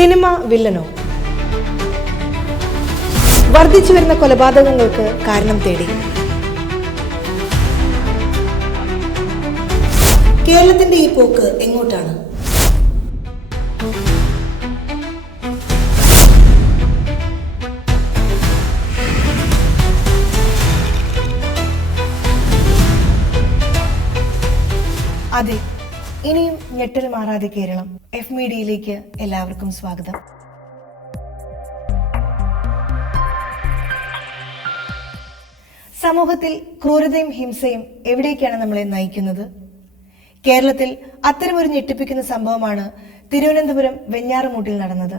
Cinema വില്ലനോ? വർദ്ധിച്ചു വരുന്ന കൊലപാതകങ്ങൾക്ക് കാരണം തേടി. കേരളത്തിന്റെ ഈ പോക്ക് എങ്ങോട്ടാണ്? അതെ ഇനിയും ഞെട്ടൽ മാറാതെ കേരളം എഫ് മീഡിയയിലേക്ക് എല്ലാവർക്കും സ്വാഗതം. സമൂഹത്തിൽ ക്രൂരതയും ഹിംസയും എവിടേക്കാണ് നമ്മളെ നയിക്കുന്നത്? കേരളത്തിൽ അത്തരമൊരു ഞെട്ടിപ്പിക്കുന്ന സംഭവമാണ് തിരുവനന്തപുരം വെഞ്ഞാറമൂട്ടിൽ നടന്നത്.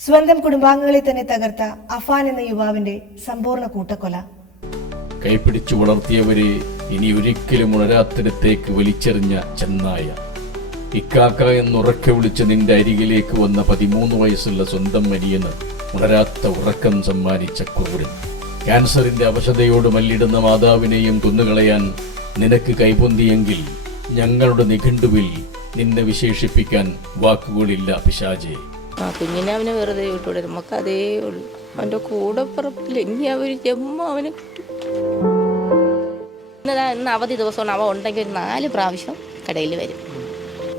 സ്വന്തം കുടുംബാംഗങ്ങളെ തന്നെ തകർത്ത അഫാൻ എന്ന യുവാവിന്റെ സമ്പൂർണ കൂട്ടക്കൊല. കൈപിടിച്ചു വളർത്തിയവരെ ഇനി ഒരിക്കലും ഉണരാത്തിടത്തേക്ക് വലിച്ചെറിഞ്ഞ ചെന്നായ. ഇക്കാക്ക എന്നുറക്കെ വിളിച്ച് നിന്റെ അരികിലേക്ക് വന്ന പതിമൂന്ന് വയസ്സുള്ള സ്വന്തം മരിയന് ഉണരാത്ത ഉറക്കം സമ്മാനിച്ച ക്രൂരൻ. ക്യാൻസറിന്റെ അവശതയോട് മല്ലിടുന്ന മാതാവിനെയും കൊന്നുകളയാൻ നിനക്ക് കൈപൊന്തിയെങ്കിൽ ഞങ്ങളുടെ നിഘണ്ടുവിൽ നിന്നെ വിശേഷിപ്പിക്കാൻ വാക്കുകളില്ല ആ കുഞ്ഞിനെ അവനെ വെറുതെ വിട്ടൂടെ? നമുക്ക് അതേ ഉള്ളൂ. അവന്റെ കൂടെ പറപ്പില്ല ഇനി അവർ ജമ്മ അവനെ ഇന്ന് അവധി ദിവസമാണ്. അവ ഉണ്ടെങ്കിൽ നാല് പ്രാവശ്യം കടയിൽ വരും.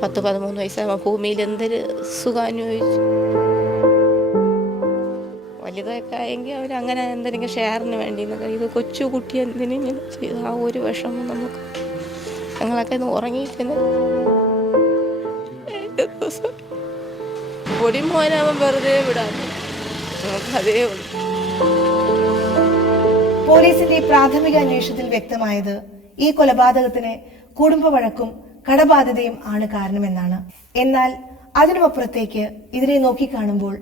പത്ത് പതിമൂന്ന് വയസ്സാകുമ്പോൾ ഭൂമിയിൽ എന്തൊരു സുഖാനുഭവിച്ചു. വലുതൊക്കെ ആയെങ്കിൽ അവർ അങ്ങനെ എന്തെങ്കിലും ഷെയറിന് വേണ്ടി ഇത് കൊച്ചു കുട്ടി എന്തിനും ഇങ്ങനെ ചെയ്തു? ആ ഒരു വിഷമം നമുക്ക് ഞങ്ങളൊക്കെ ഇന്ന് ഉറങ്ങിയിരിക്കുന്നു പൊടി മോനവൻ വെറുതെ നമുക്ക് അതേ ഉള്ളൂ. പോലീസിന്റെ പ്രാഥമിക അന്വേഷണത്തിൽ വ്യക്തമായത് ഈ കൊലപാതകത്തിന് കുടുംബ വഴക്കും കടബാധ്യതയും ആണ് കാരണമെന്നാണ്. എന്നാൽ അതിനുമപ്പുറത്തേക്ക് ഇതിനെ നോക്കിക്കാണുമ്പോൾ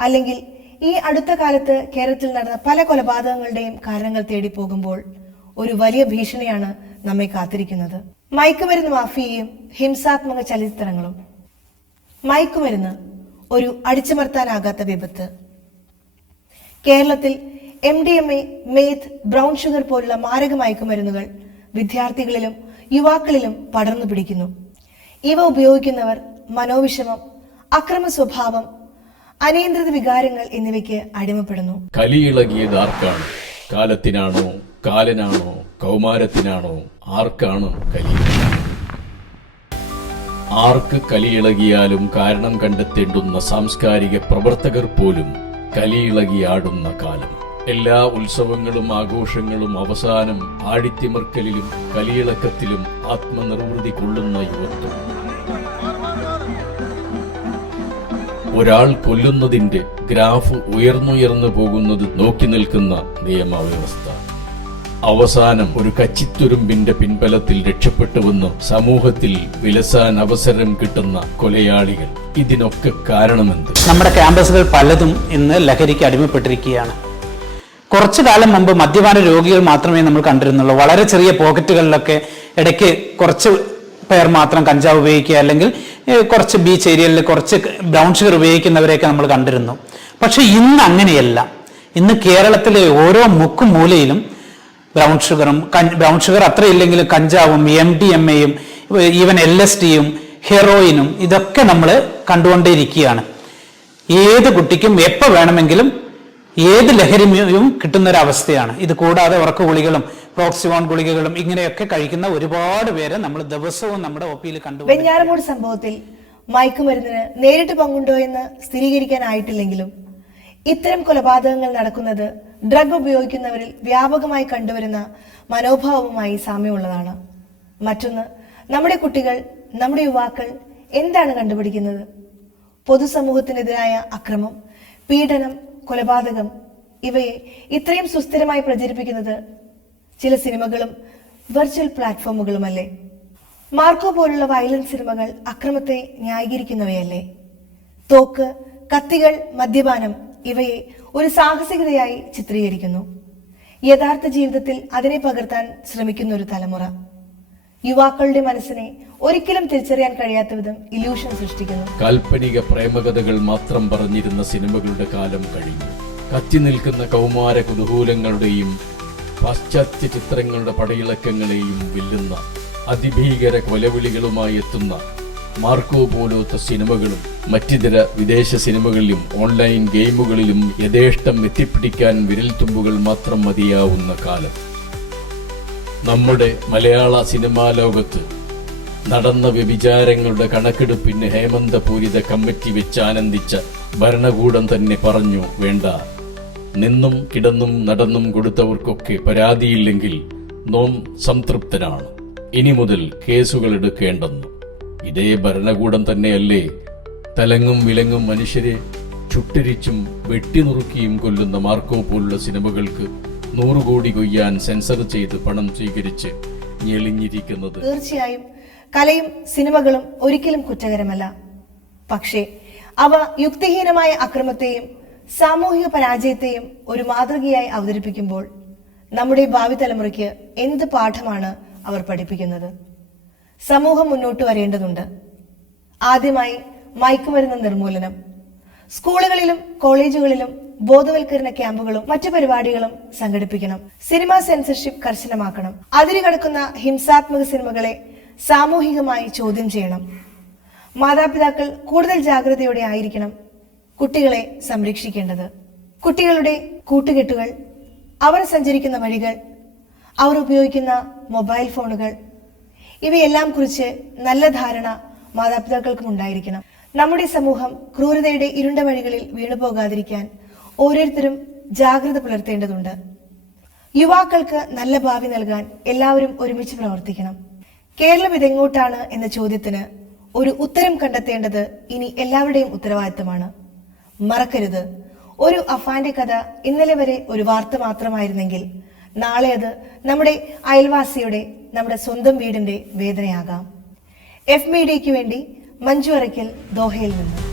അല്ലെങ്കിൽ ഈ അടുത്ത കാലത്ത് കേരളത്തിൽ നടന്ന പല കൊലപാതകങ്ങളുടെയും കാരണങ്ങൾ തേടി പോകുമ്പോൾ ഒരു വലിയ ഭീഷണിയാണ് നമ്മെ കാത്തിരിക്കുന്നത്. മയക്കുമരുന്ന് മാഫിയയും ഹിംസാത്മക ചലച്ചിത്രങ്ങളും. മയക്കുമരുന്ന് ഒരു അടിച്ചമർത്താനാകാത്ത വിപത്ത്. കേരളത്തിൽ M D M A meth brown sugar പോലുള്ള മാരക മയക്കുമരുന്നുകൾ വിദ്യാർത്ഥികളിലും യുവാക്കളിലും പടർന്നു പിടിക്കുന്നു. ഇവ ഉപയോഗിക്കുന്നവർ മനോവിഷമം അക്രമ സ്വഭാവം അനിയന്ത്രിത വികാരങ്ങൾ എന്നിവയ്ക്ക് അടിമപ്പെടുന്നു. കലിയിളകിയത് ആർക്കാണ്? കാലത്തിനാണോ കാലനാണോ കൗമാരത്തിനാണോ ആർക്കാണ് കലി ആർക്ക് കലിയിളകിയാലും കാരണം കണ്ടെത്തേണ്ടുന്ന സാംസ്കാരിക പ്രവർത്തകർ പോലും കലിയിളകിയാടുന്ന കാലം. എല്ലാ ഉത്സവങ്ങളും ആഘോഷങ്ങളും അവസാനം ആടിത്തിമർക്കലിലും കലിയിളക്കത്തിലും ആത്മനിർവൃതി കൊള്ളുന്ന യുവത്വം. ഒരാൾ കൊല്ലുന്നതിന്റെ ഗ്രാഫ് ഉയർന്നുയർന്നു പോകുന്നത് നോക്കി നിൽക്കുന്ന നിയമവ്യവസ്ഥ. അവസാനം ഒരു കച്ചിത്തുരുമ്പിന്റെ പിൻബലത്തിൽ രക്ഷപ്പെട്ടുവെന്ന് സമൂഹത്തിൽ വിലസാൻ അവസരം കിട്ടുന്ന കൊലയാളികൾ. ഇതിനൊക്കെ കാരണമെന്ത്? നമ്മുടെ ക്യാമ്പസുകൾ പലതും ഇന്ന് ലഹരിക്ക് അടിമപ്പെട്ടിരിക്കുകയാണ്. കുറച്ചു കാലം മുമ്പ് മദ്യപാന രോഗികൾ മാത്രമേ നമ്മൾ കണ്ടിരുന്നുള്ളൂ. വളരെ ചെറിയ പോക്കറ്റുകളിലൊക്കെ ഇടയ്ക്ക് കുറച്ച് പേർ മാത്രം കഞ്ചാവ് ഉപയോഗിക്കുക അല്ലെങ്കിൽ കുറച്ച് ബീച്ച് ഏരിയയിൽ കുറച്ച് ബ്രൗൺ ഷുഗർ ഉപയോഗിക്കുന്നവരെയൊക്കെ നമ്മൾ കണ്ടിരുന്നു. പക്ഷെ ഇന്ന് അങ്ങനെയല്ല. ഇന്ന് കേരളത്തിലെ ഓരോ മുക്കും മൂലയിലും ബ്രൗൺ ഷുഗറും ബ്രൗൺ ഷുഗർ അത്ര ഇല്ലെങ്കിലും കഞ്ചാവും എം ഡി എം എയും ഈവൻ എൽ എസ് ടിയും ഹെറോയിനും ഇതൊക്കെ നമ്മൾ കണ്ടുകൊണ്ടേയിരിക്കുകയാണ്. ഏത് കുട്ടിക്കും എപ്പോൾ വേണമെങ്കിലും ഏത് ലഹരിയും കിട്ടുന്ന ഒരു അവസ്ഥയാണ് ഇത് കൂടാതെ ഉറക്ക ഗുളികളും പ്രോക്സിവോൺ ഗുളികകളും ഇങ്ങനെയൊക്കെ കഴിക്കുന്ന ഒരുപാട് പേരെ നമ്മൾ ദിവസവും നമ്മുടെ ഒ കണ്ടു വെഞ്ഞാറമൂട് സംഭവത്തിൽ മയക്കുമരുന്നിന് നേരിട്ട് പങ്കുണ്ടോ എന്ന് സ്ഥിരീകരിക്കാനായിട്ടില്ലെങ്കിലും ഇത്തരം കൊലപാതകങ്ങൾ നടക്കുന്നത് ഡ്രഗ് ഉപയോഗിക്കുന്നവരിൽ വ്യാപകമായി കണ്ടുവരുന്ന മനോഭാവവുമായി സാമ്യമുള്ളതാണ്. മറ്റൊന്ന് നമ്മുടെ കുട്ടികൾ നമ്മുടെ യുവാക്കൾ എന്താണ് കണ്ടുപിടിക്കുന്നത്? പൊതുസമൂഹത്തിനെതിരായ അക്രമം പീഡനം കൊലപാതകം. ഇവയെ ഇത്രയും സുസ്ഥിരമായി പ്രചരിപ്പിക്കുന്നത് ചില സിനിമകളും വെർച്വൽ പ്ലാറ്റ്ഫോമുകളുമല്ലേ? മാർക്കോ പോലുള്ള വയലൻസ് സിനിമകൾ അക്രമത്തെ ന്യായീകരിക്കുന്നവയല്ലേ? തോക്ക് കത്തികൾ മദ്യപാനം ഇവയെ ഒരു സാഹസികതയായി ചിത്രീകരിക്കുന്നു. യഥാർത്ഥ ജീവിതത്തിൽ അതിനെ പകർത്താൻ ശ്രമിക്കുന്ന ഒരു തലമുറ. യുവാക്കളുടെ മനസ്സിനെ ഒരിക്കലും തിരിച്ചറിയാൻ കഴിയാത്ത വിധം ഇല്യൂഷൻ സൃഷ്ടിക്കുന്നു. കാൽപ്പനിക പ്രേമകഥകൾ മാത്രം പറഞ്ഞിരുന്ന സിനിമകളുടെ കാലം കഴിഞ്ഞു. കത്തി നിൽക്കുന്ന കൗമാര കുതൂഹൂലങ്ങളുടെയും പാശ്ചാത്യ ചിത്രങ്ങളുടെ പടയിളക്കങ്ങളെയും വെല്ലുന്ന അതിഭീകര കൊലവിളികളുമായി എത്തുന്ന മാർക്കോ പോലോത്ത സിനിമകളും മറ്റിതര വിദേശ സിനിമകളിലും ഓൺലൈൻ ഗെയിമുകളിലും യഥേഷ്ടം എത്തിപ്പിടിക്കാൻ വിരൽത്തുമ്പുകൾ മാത്രം മതിയാവുന്ന കാലം. നമ്മുടെ മലയാള സിനിമാ ലോകത്ത് നടന്ന വ്യഭിചാരങ്ങളുടെ കണക്കെടുപ്പിന് ഹേമന്തപൂരിത കമ്മിറ്റി വെച്ച് ആനന്ദിച്ച ഭരണകൂടം തന്നെ പറഞ്ഞു വേണ്ട. നിന്നും കിടന്നും നടന്നും കൊടുത്തവർക്കൊക്കെ പരാതിയില്ലെങ്കിൽ നോം സംതൃപ്തനാണ് ഇനി മുതൽ കേസുകൾ എടുക്കേണ്ടെന്ന്. ഇതേ ഭരണകൂടം തന്നെയല്ലേ തലങ്ങും വിലങ്ങും മനുഷ്യരെ ചുട്ടിരിച്ചും വെട്ടിനുറുക്കിയും കൊല്ലുന്ന മാർക്കോ പോലുള്ള സിനിമകൾക്ക് നൂറ് കോടി കൊയ്യാൻ സെൻസർ ചെയ്ത് പണം സ്വീകരിച്ച് ഞെളിഞ്ഞിരിക്കുന്നത്. തീർച്ചയായും. കലയും സിനിമകളും ഒരിക്കലും കുറ്റകരമല്ല. പക്ഷേ അവ യുക്തിഹീനമായ അക്രമത്തെയും സാമൂഹിക പരാജയത്തെയും ഒരു മാതൃകയായി അവതരിപ്പിക്കുമ്പോൾ നമ്മുടെ ഭാവി തലമുറയ്ക്ക് എന്ത് പാഠമാണ് അവർ പഠിപ്പിക്കുന്നത്? സമൂഹം മുന്നോട്ട് വരേണ്ടതുണ്ട്. ആദ്യമായി മയക്കുമരുന്ന് നിർമൂലനം. സ്കൂളുകളിലും കോളേജുകളിലും ബോധവൽക്കരണ ക്യാമ്പുകളും മറ്റു പരിപാടികളും സംഘടിപ്പിക്കണം. Cinema censorship കർശനമാക്കണം. അതിരുകടക്കുന്ന ഹിംസാത്മക സിനിമകളെ സാമൂഹികമായി ചോദ്യം ചെയ്യണം. മാതാപിതാക്കൾ കൂടുതൽ ജാഗ്രതയോടെ ആയിരിക്കണം കുട്ടികളെ സംരക്ഷിക്കേണ്ടത്. കുട്ടികളുടെ കൂട്ടുകെട്ടുകൾ അവർ സഞ്ചരിക്കുന്ന വഴികൾ അവർ ഉപയോഗിക്കുന്ന മൊബൈൽ ഫോണുകൾ ഇവയെല്ലാം കുറിച്ച് നല്ല ധാരണ മാതാപിതാക്കൾക്കും ഉണ്ടായിരിക്കണം. നമ്മുടെ സമൂഹം ക്രൂരതയുടെ ഇരുണ്ട വഴികളിൽ വീണുപോകാതിരിക്കാൻ ഓരോരുത്തരും ജാഗ്രത പുലർത്തേണ്ടതുണ്ട്. യുവാക്കൾക്ക് നല്ല ഭാവി നൽകാൻ എല്ലാവരും ഒരുമിച്ച് പ്രവർത്തിക്കണം. കേരളം ഇതെങ്ങോട്ടാണ് എന്ന ചോദ്യത്തിന് ഒരു ഉത്തരം കണ്ടെത്തേണ്ടത് ഇനി എല്ലാവരുടെയും ഉത്തരവാദിത്തമാണ്. മറക്കരുത്. ഒരു അഫാന്റെ കഥ ഇന്നലെ വരെ ഒരു വാർത്ത മാത്രമായിരുന്നെങ്കിൽ നാളെ അത് നമ്മുടെ അയൽവാസിയുടെ നമ്മുടെ സ്വന്തം വീടിന്റെ വേദനയാകാം. എഫ് മീഡിയയ്ക്ക് വേണ്ടി മഞ്ജു അറയ്ക്കൽ ദോഹയിൽ നിന്ന്.